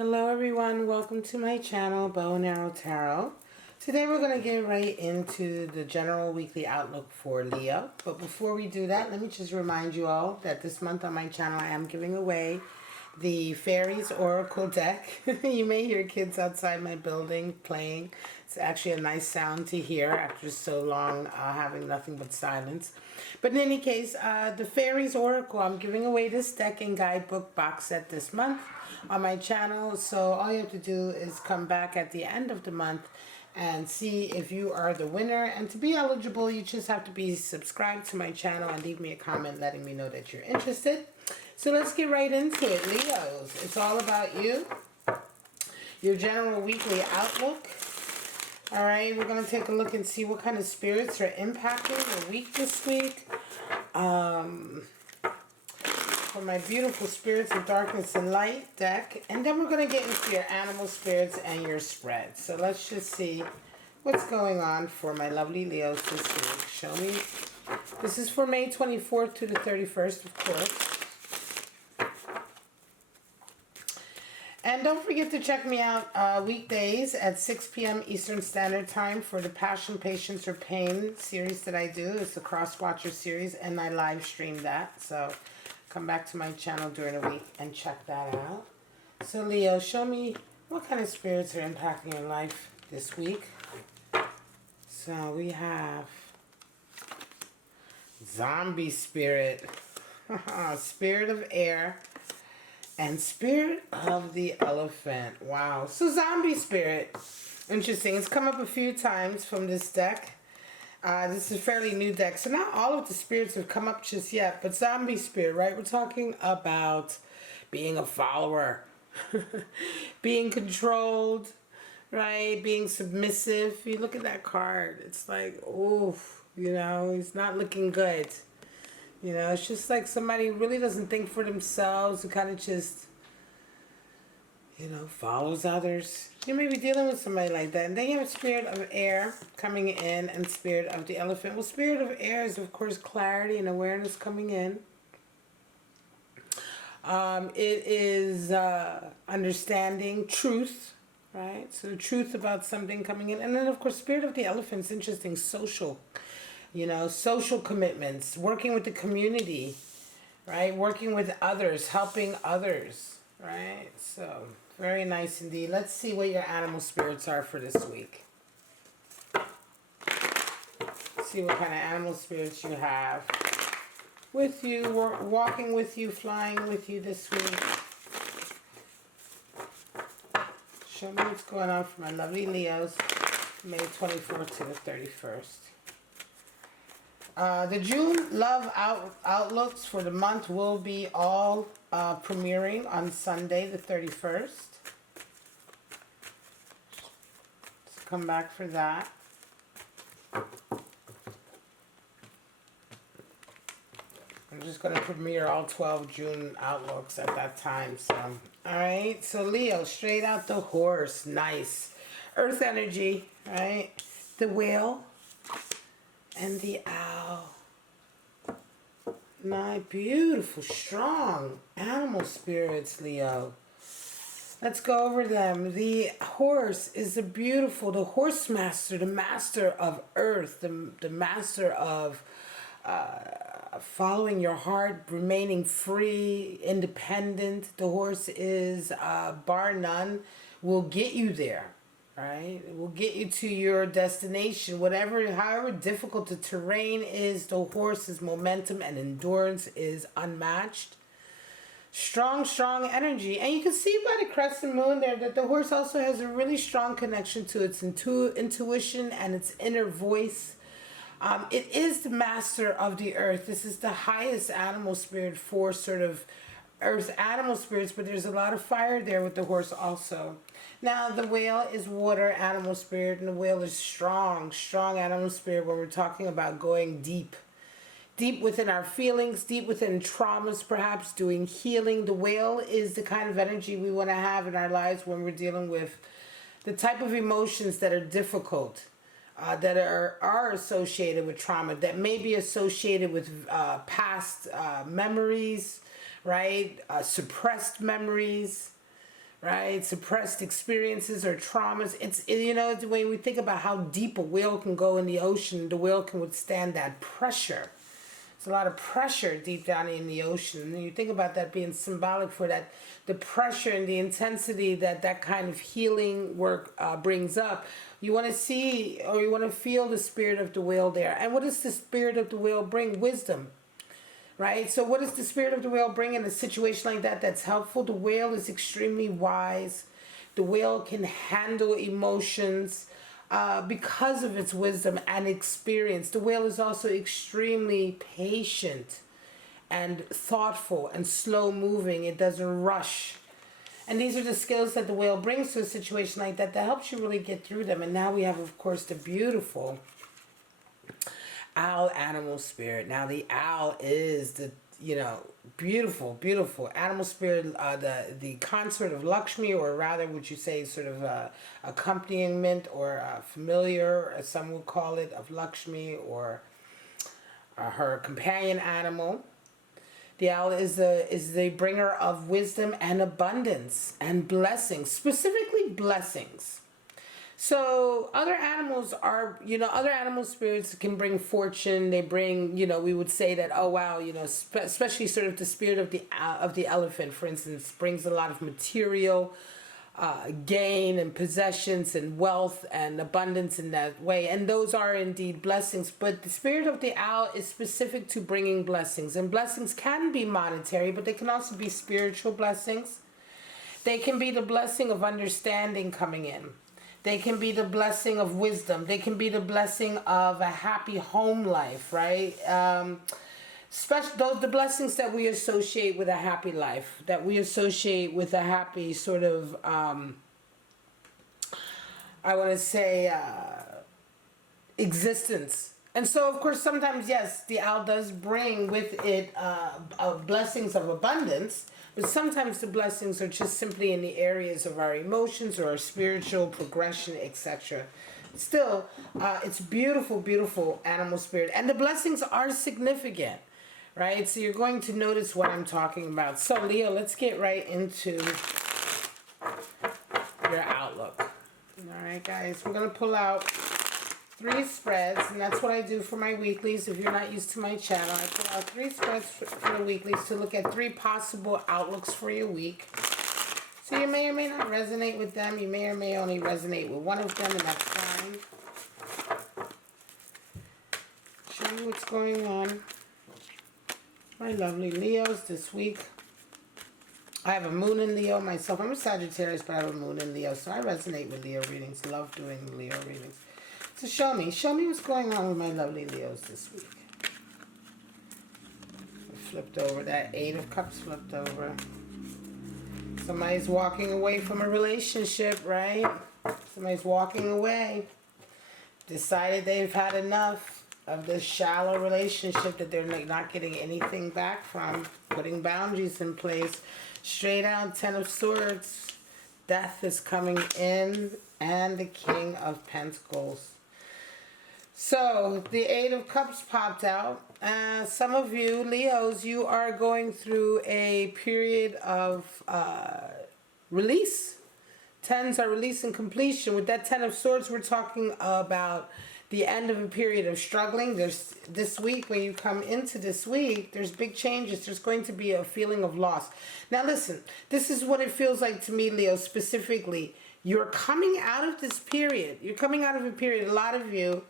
Hello everyone, welcome to my channel, Bow and Arrow Tarot. Today we're going to get right into the general weekly outlook for Leo. But before we do that, let me just remind you all that this month on my channel I am giving away the Fairies Oracle deck. You may hear kids outside my building playing. It's actually a nice sound to hear after so long having nothing but silence. But in any case, the Fairies Oracle, I'm giving away this deck and guidebook box set this month on my channel. So all you have to do is come back at the end of the month and see if you are the winner. And to be eligible, you just have to be subscribed to my channel and leave me a comment letting me know that you're interested. So let's get right into it. Leos, it's all about you. Your general weekly outlook. All right, we're going to take a look and see what kind of spirits are impacting your week this week. For my beautiful Spirits of Darkness and Light deck. And then we're going to get into your animal spirits and your spread. So let's just see what's going on for my lovely Leos this week. Show me. This is for May 24th to the 31st, of course. And don't forget to check me out weekdays at 6 p.m. Eastern Standard Time for the Passion, Patience, or Pain series that I do. It's the Cross-Watcher series, and I live stream that. So come back to my channel during the week and check that out. So Leo, show me what kind of spirits are impacting your life this week. So we have Zombie Spirit, Spirit of Air, and Spirit of the Elephant. Wow. So Zombie Spirit. Interesting. It's come up a few times from this deck. This is a fairly new deck. So not all of the spirits have come up just yet. But Zombie Spirit, right? We're talking about being a follower. Being controlled. Right? Being submissive. You look at that card. It's like, oof. You know, he's not looking good. You know, it's just like somebody who really doesn't think for themselves, who kind of just, you know, follows others. You may be dealing with somebody like that. And then you have Spirit of Air coming in and Spirit of the Elephant. Well, Spirit of Air is, of course, clarity and awareness coming in. It is understanding truth, right? So the truth about something coming in. And then, of course, Spirit of the Elephant is interesting, social. You know, social commitments, working with the community, right? Working with others, helping others, right? So, very nice indeed. Let's see what your animal spirits are for this week. See what kind of animal spirits you have with you, walking with you, flying with you this week. Show me what's going on for my lovely Leos, May 24th to the 31st. The June love outlooks for the month will be all premiering on Sunday the 31st. Let's come back for that. I'm just going to premiere all 12 June outlooks at that time. So, alright, so Leo, straight out the horse. Nice. Earth energy, right? The whale. And the owl. My beautiful, strong animal spirits, Leo. Let's go over them. The horse is the horse master, the master of earth, the master of following your heart, remaining free, independent. The horse is, bar none, will get you there. Right? It will get you to your destination. However difficult the terrain is, the horse's momentum and endurance is unmatched. Strong energy. And you can see by the crescent moon there that the horse also has a really strong connection to its intuition and its inner voice. It is the master of the earth. This is the highest animal spirit for sort of earth animal spirits, but there's a lot of fire there with the horse also. Now, the whale is water animal spirit, and the whale is strong animal spirit when we're talking about going deep. Deep within our feelings, deep within traumas, perhaps doing healing. The whale is the kind of energy we want to have in our lives when we're dealing with the type of emotions that are difficult, that are associated with trauma, that may be associated with past memories, right? Suppressed memories, right? Suppressed experiences or traumas. When we think about how deep a whale can go in the ocean, the whale can withstand that pressure. There's a lot of pressure deep down in the ocean. And you think about that being symbolic for that, the pressure and the intensity that that kind of healing work brings up. You want to see or you want to feel the spirit of the whale there. And what does the spirit of the whale bring? Wisdom. Right? So what does the spirit of the whale bring in a situation like that that's helpful? The whale is extremely wise. The whale can handle emotions because of its wisdom and experience. The whale is also extremely patient and thoughtful and slow moving. It doesn't rush. And these are the skills that the whale brings to a situation like that helps you really get through them. And now we have, of course, the beautiful owl animal spirit. Now the owl is the beautiful animal spirit, the consort of Lakshmi, or rather would you say sort of accompaniment or familiar, as some would call it, of Lakshmi, or her companion animal. The owl is the bringer of wisdom and abundance and blessings, specifically blessings. So other animals are, other animal spirits can bring fortune. They bring, we would say that, oh wow, especially sort of the spirit of the elephant, for instance, brings a lot of material gain and possessions and wealth and abundance in that way. And those are indeed blessings. But the spirit of the owl is specific to bringing blessings. And blessings can be monetary, but they can also be spiritual blessings. They can be the blessing of understanding coming in. They can be the blessing of wisdom. They can be the blessing of a happy home life, right? The blessings that we associate with a happy life, that we associate with a happy sort of, existence. And so, of course, sometimes, yes, the owl does bring with it blessings of abundance. But sometimes the blessings are just simply in the areas of our emotions or our spiritual progression, etc. Still, it's beautiful, beautiful animal spirit. And the blessings are significant, right? So you're going to notice what I'm talking about. So, Leo, let's get right into your outlook. All right, guys, we're going to pull out 3 spreads, and that's what I do for my weeklies. If you're not used to my channel, I put out 3 spreads for the weeklies to look at 3 possible outlooks for your week. So you may or may not resonate with them. You may or may only resonate with one of them, and that's fine. Show you what's going on. My lovely Leos this week. I have a moon in Leo myself. I'm a Sagittarius, but I have a moon in Leo, so I resonate with Leo readings. Love doing Leo readings. So show me what's going on with my lovely Leos this week. Flipped over, that 8 of Cups flipped over. Somebody's walking away from a relationship, right? Somebody's walking away. Decided they've had enough of this shallow relationship that they're not getting anything back from. Putting boundaries in place. Straight out, 10 of Swords. Death is coming in, and the King of Pentacles. So, the 8 of Cups popped out. Some of you, Leos, you are going through a period of release. 10s are release and completion. With that 10 of Swords, we're talking about the end of a period of struggling. There's this week, when you come into this week, there's big changes. There's going to be a feeling of loss. Now, listen, this is what it feels like to me, Leo, specifically. You're coming out of this period. You're coming out of a period, a lot of you,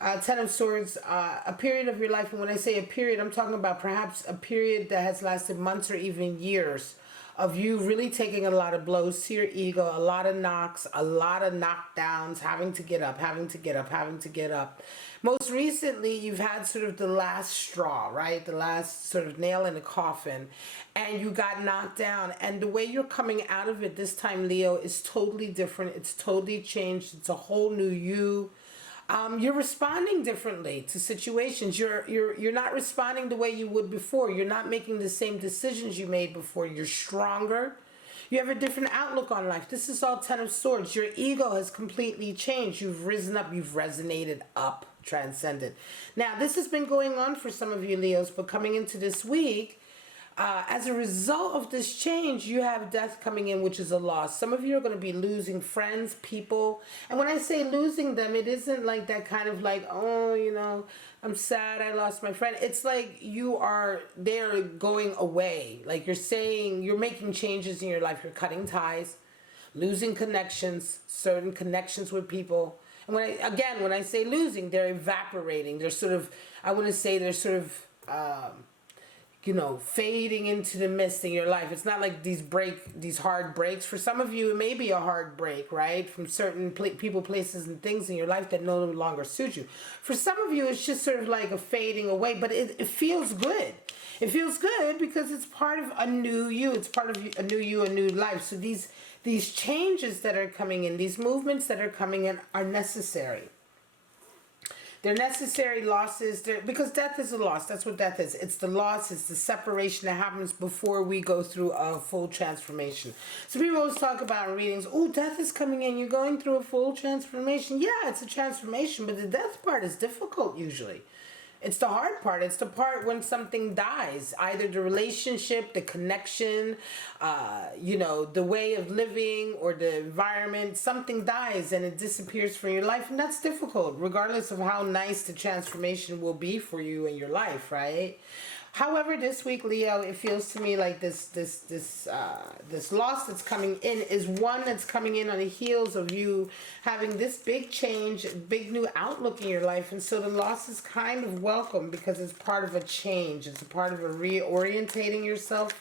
10 of Swords, a period of your life. And when I say a period, I'm talking about perhaps a period that has lasted months or even years of you really taking a lot of blows to your ego, a lot of knocks, a lot of knockdowns, having to get up, having to get up, having to get up. Most recently, you've had sort of the last straw, right? The last sort of nail in the coffin, and you got knocked down. And the way you're coming out of it this time, Leo, is totally different. It's totally changed. It's a whole new you. You're responding differently to situations. You're not responding the way you would before. You're not making the same decisions you made before. You're stronger. You have a different outlook on life. This is all 10 of Swords. Your ego has completely changed. You've risen up. You've resonated up, transcended. Now, this has been going on for some of you, Leos, but coming into this week, As a result of this change, you have death coming in, which is a loss. Some of you are going to be losing friends, people. And when I say losing them, it isn't like that kind of like, oh, I'm sad I lost my friend. It's like they're going away. Like you're making changes in your life. You're cutting ties, losing connections, certain connections with people. And when I say losing, they're evaporating. They're sort of, I want to say they're sort of, fading into the mist in your life. It's not like these hard breaks. For some of you, it may be a hard break, right? From certain people, places, and things in your life that no longer suit you. For some of you, it's just sort of like a fading away, but it feels good. It feels good because it's part of a new you. It's part of a new you, a new life. So these changes that are coming in, these movements that are coming in are necessary. They're necessary losses because death is a loss. That's what death is. It's the loss. It's the separation that happens before we go through a full transformation. So people always talk about in readings, oh, death is coming in. You're going through a full transformation. Yeah, it's a transformation, but the death part is difficult usually. It's the hard part. It's the part when something dies. Either the relationship, the connection, the way of living or the environment. Something dies and it disappears from your life. And that's difficult, regardless of how nice the transformation will be for you in your life, right? However, this week, Leo, it feels to me like this loss that's coming in is one that's coming in on the heels of you having this big change, big new outlook in your life. And so the loss is kind of welcome because it's part of a change. It's a part of a reorientating yourself.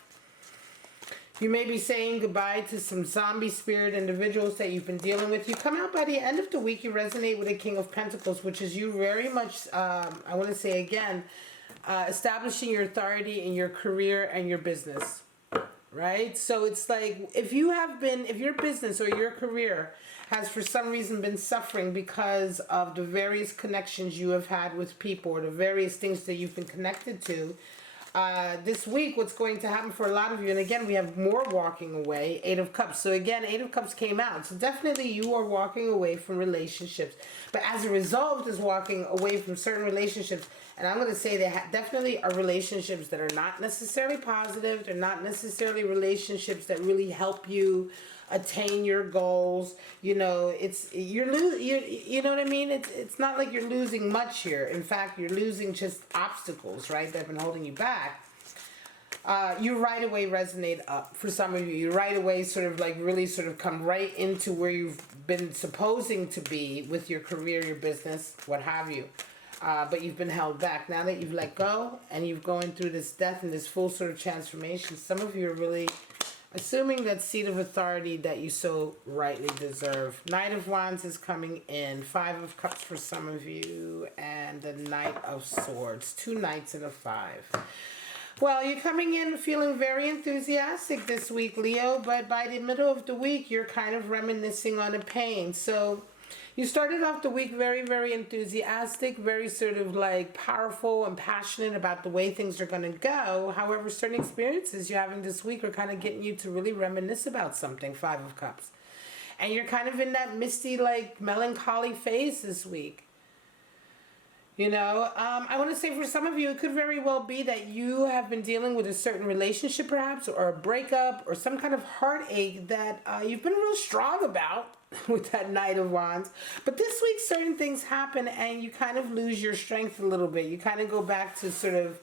You may be saying goodbye to some zombie spirit individuals that you've been dealing with. You come out by the end of the week, you resonate with the King of Pentacles, which is you very much, I want to say again, establishing your authority in your career and your business, right? So it's like if your business or your career has for some reason been suffering because of the various connections you have had with people or the various things that you've been connected to, this week what's going to happen for a lot of you, and again we have more walking away, 8 of Cups. So again, 8 of Cups came out. So definitely you are walking away from relationships. But as a result of this walking away from certain relationships, and I'm going to say they definitely are relationships that are not necessarily positive. They're not necessarily relationships that really help you attain your goals. You know what I mean? It's not like you're losing much here. In fact, you're losing just obstacles, right, that have been holding you back. You right away resonate up for some of you. You right away sort of like really sort of come right into where you've been supposing to be with your career, your business, what have you. But you've been held back. Now that you've let go and you've going through this death and this full sort of transformation, some of you are really assuming that seat of authority that you so rightly deserve. Knight of Wands is coming in. 5 of Cups for some of you. And the Knight of Swords. 2 Knights and a 5. Well, you're coming in feeling very enthusiastic this week, Leo. But by the middle of the week, you're kind of reminiscing on a pain. So you started off the week very, very enthusiastic, very sort of like powerful and passionate about the way things are going to go. However, certain experiences you're having this week are kind of getting you to really reminisce about something, 5 of Cups. And you're kind of in that misty, like melancholy phase this week. I want to say for some of you, it could very well be that you have been dealing with a certain relationship perhaps, or a breakup, or some kind of heartache that you've been real strong about with that Knight of Wands. But this week, certain things happen and you kind of lose your strength a little bit. You kind of go back to sort of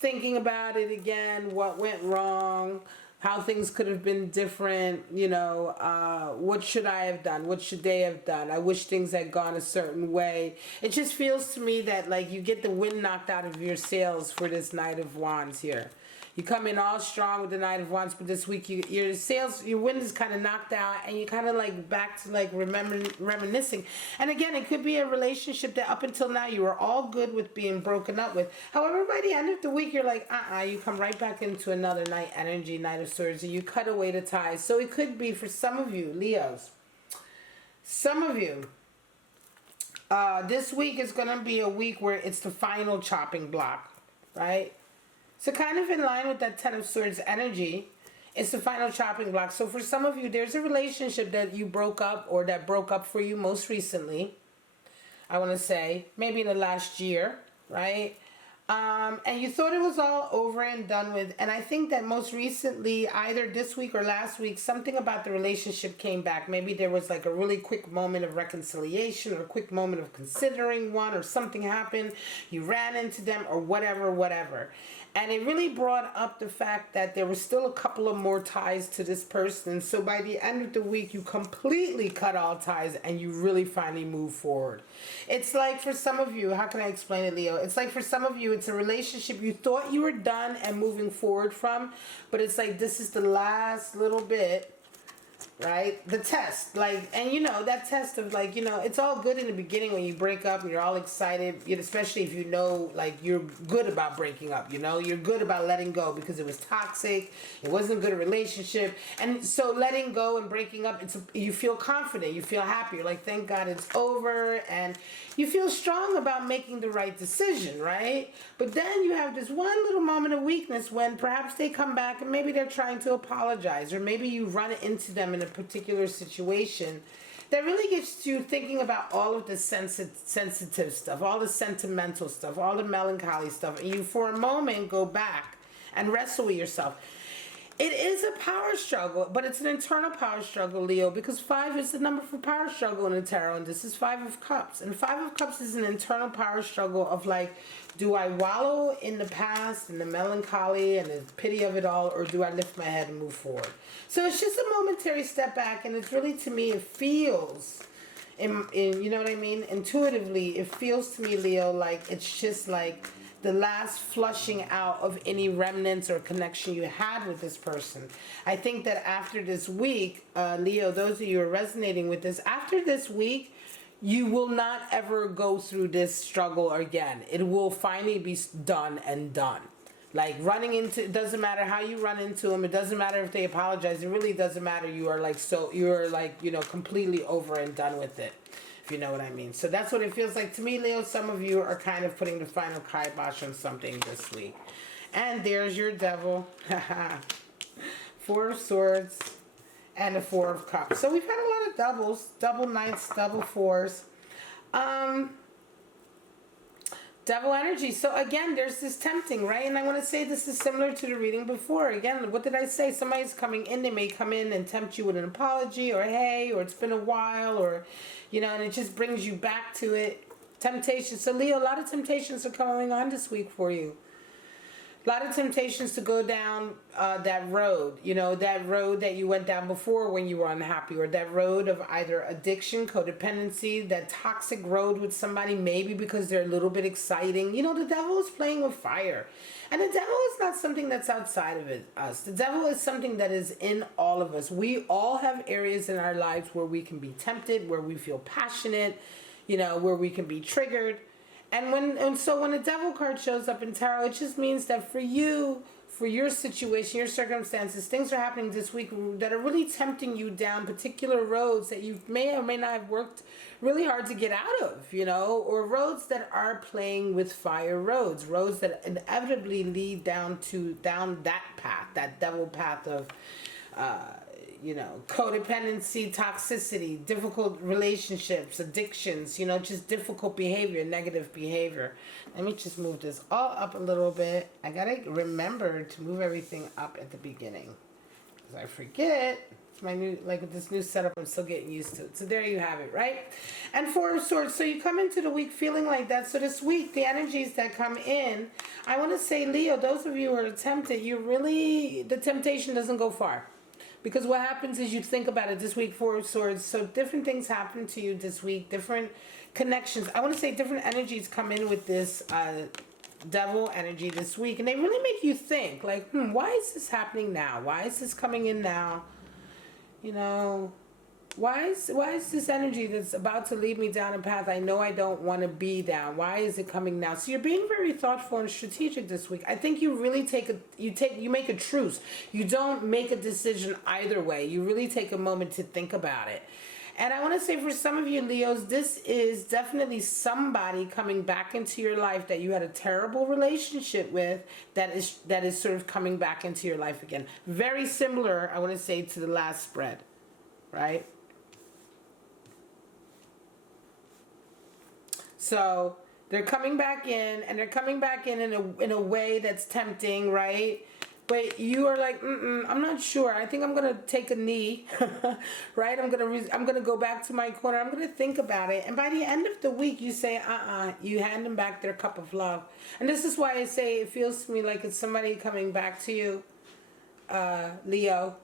thinking about it again, what went wrong, how things could have been different, what should I have done? What should they have done? I wish things had gone a certain way. It just feels to me that like you get the wind knocked out of your sails for this Knight of Wands here. You come in all strong with the Knight of Wands, but this week your wind is kind of knocked out, and you kind of like back to like reminiscing. And again, it could be a relationship that up until now you were all good with being broken up with. However, by the end of the week, you're like, you come right back into another Knight energy, Knight of Swords, and you cut away the ties. So it could be for some of you, Leos. Some of you, this week is going to be a week where it's the final chopping block, right? So kind of in line with that 10 of Swords energy, it's the final chopping block. So for some of you, there's a relationship that you broke up or that broke up for you most recently. I want to say maybe in the last year, right? And you thought it was all over and done with. And I think that most recently, either this week or last week, something about the relationship came back. Maybe there was like a really quick moment of reconciliation or a quick moment of considering one, or something happened. You ran into them or whatever, whatever. And it really brought up the fact that there was still a couple of more ties to this person. So by the end of the week, you completely cut all ties and you really finally move forward. It's like for some of you, how can I explain it, Leo? It's like for some of you, it's a relationship you thought you were done and moving forward from, but it's like this is the last little bit, right? The test, like, and you know, that test of like, you know, it's all good in the beginning when you break up and you're all excited, especially if you know, like, you're good about breaking up, you know, you're good about letting go because it was toxic, it wasn't a good relationship. And so letting go and breaking up, you feel confident, you feel happy, you're like, thank God it's over, and you feel strong about making the right decision, right? But then you have this one little moment of weakness when perhaps they come back and maybe they're trying to apologize, or maybe you run into them in a particular situation that really gets you thinking about all of the sensitive stuff, all the sentimental stuff, all the melancholy stuff, and you for a moment go back and wrestle with yourself. It is a power struggle, but it's an internal power struggle, Leo, because 5 is the number for power struggle in the tarot, and this is 5 of Cups. And 5 of Cups is an internal power struggle of like, do I wallow in the past and the melancholy and the pity of it all, or do I lift my head and move forward? So it's just a momentary step back, and it's really, to me, it feels, in you know what I mean? Intuitively, it feels to me, Leo, like it's just like the last flushing out of any remnants or connection you had with this person. I think that after this week, Leo, those of you who are resonating with this, after this week, you will not ever go through this struggle again. It will finally be done and done. Like running into, it doesn't matter how you run into them. It doesn't matter if they apologize. It really doesn't matter. You are like, you're like, you know, completely over and done with it. If you know what I mean. So that's what it feels like to me, Leo. Some of you are kind of putting the final kibosh on something this week. And there's your devil. 4 of Swords and the 4 of Cups. So we've had a lot of doubles, double knights, double 4s. Devil energy. So again, there's this tempting, right? And I want to say this is similar to the reading before. Again, what did I say? Somebody's coming in. They may come in and tempt you with an apology, or hey, or it's been a while, or, you know, and it just brings you back to it. Temptation. So Leo, a lot of temptations are coming on this week for you. A lot of temptations to go down that road, you know, that road that you went down before when you were unhappy, or that road of either addiction, codependency, that toxic road with somebody, maybe because they're a little bit exciting. You know, the devil is playing with fire. And the devil is not something that's outside of us. The devil is something that is in all of us. We all have areas in our lives where we can be tempted, where we feel passionate, you know, where we can be triggered. And so when the devil card shows up in tarot, it just means that for you, for your situation, your circumstances, things are happening this week that are really tempting you down particular roads that you may or may not have worked really hard to get out of, you know, or roads that are playing with fire, roads that inevitably lead down that path, that devil path of, you know, codependency, toxicity, difficult relationships, addictions, you know, just difficult behavior, negative behavior. Let me just move this all up a little bit. I gotta remember to move everything up at the beginning, because I forget. It's my new, like with this new setup, I'm still getting used to it. So there you have it, right? And 4 of Swords. So you come into the week feeling like that. So this week, the energies that come in, I want to say, Leo, those of you who are tempted, the temptation doesn't go far. Because what happens is you think about it this week, 4 of Swords. So different things happen to you this week, different connections. I want to say different energies come in with this devil energy this week. And they really make you think, like, why is this happening now? Why is this coming in now? You know, why is this energy that's about to lead me down a path I know I don't want to be down? Why is it coming now? So you're being very thoughtful and strategic this week. I think you really you make a truce. You don't make a decision either way. You really take a moment to think about it. And I want to say for some of you Leos, this is definitely somebody coming back into your life that you had a terrible relationship with that is sort of coming back into your life again. Very similar, I want to say, to the last spread, right? So They're coming back in, and they're coming back in a way that's tempting, right? But you are like, I'm not sure. I think I'm gonna take a knee, right? I'm gonna go back to my corner. I'm gonna think about it, and by the end of the week, you say, You hand them back their cup of love, and this is why I say it feels to me like it's somebody coming back to you, Leo.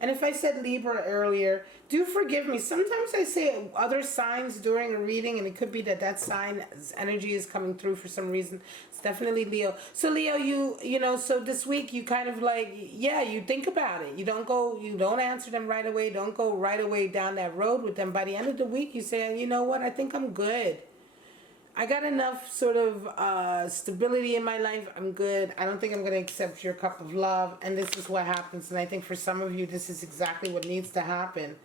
And if I said Libra earlier, do forgive me. Sometimes I say other signs during a reading, and it could be that sign's energy is coming through for some reason. It's definitely Leo. So Leo, so this week you kind of like, you think about it. You don't answer them right away. Don't go right away down that road with them. By the end of the week, you say, you know what? I think I'm good. I got enough sort of stability in my life. I'm good. I don't think I'm going to accept your cup of love. And this is what happens. And I think for some of you, this is exactly what needs to happen.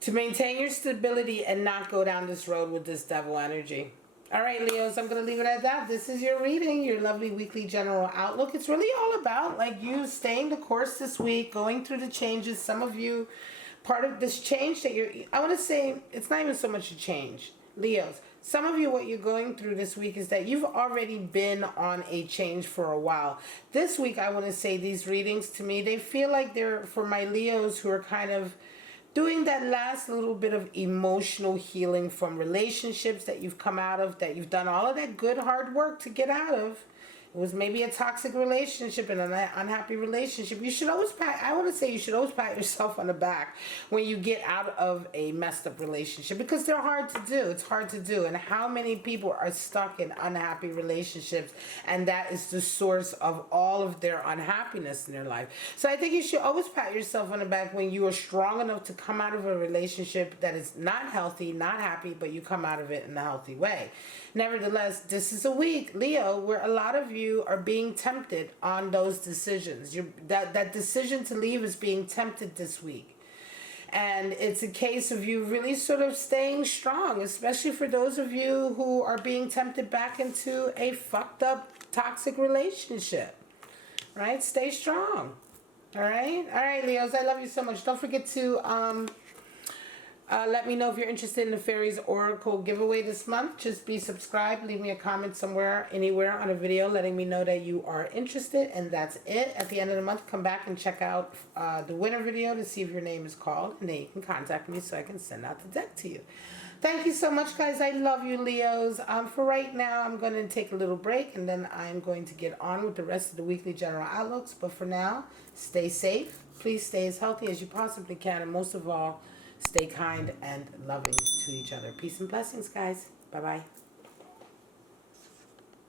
To maintain your stability and not go down this road with this devil energy. All right, Leos, I'm going to leave it at that. This is your reading, your lovely weekly general outlook. It's really all about like you staying the course this week, going through the changes. Some of you, part of this change that I want to say, it's not even so much a change. Leos, some of you, what you're going through this week is that you've already been on a change for a while. This week, I want to say these readings to me, they feel like they're for my Leos who are kind of doing that last little bit of emotional healing from relationships that you've come out of, that you've done all of that good hard work to get out of. It was maybe a toxic relationship and an unhappy relationship. You should always I want to say you should always pat yourself on the back when you get out of a messed up relationship, because they're hard to do. It's hard to do. And how many people are stuck in unhappy relationships, and that is the source of all of their unhappiness in their life. So I think you should always pat yourself on the back when you are strong enough to come out of a relationship that is not healthy, not happy, but you come out of it in a healthy way. Nevertheless, this is a week, Leo, where a lot of you are being tempted on those decisions. That decision to leave is being tempted this week. And it's a case of you really sort of staying strong, especially for those of you who are being tempted back into a fucked up toxic relationship. Right? Stay strong. All right, Leos, I love you so much. Don't forget to let me know if you're interested in the Fairies Oracle giveaway this month. Just be subscribed. Leave me a comment somewhere, anywhere on a video letting me know that you are interested. And that's it. At the end of the month, come back and check out the winner video to see if your name is called. And then you can contact me so I can send out the deck to you. Thank you so much, guys. I love you, Leos. For right now, I'm going to take a little break, and then I'm going to get on with the rest of the weekly general outlooks. But for now, stay safe. Please stay as healthy as you possibly can. And most of all, stay kind and loving to each other. Peace and blessings, guys. Bye-bye.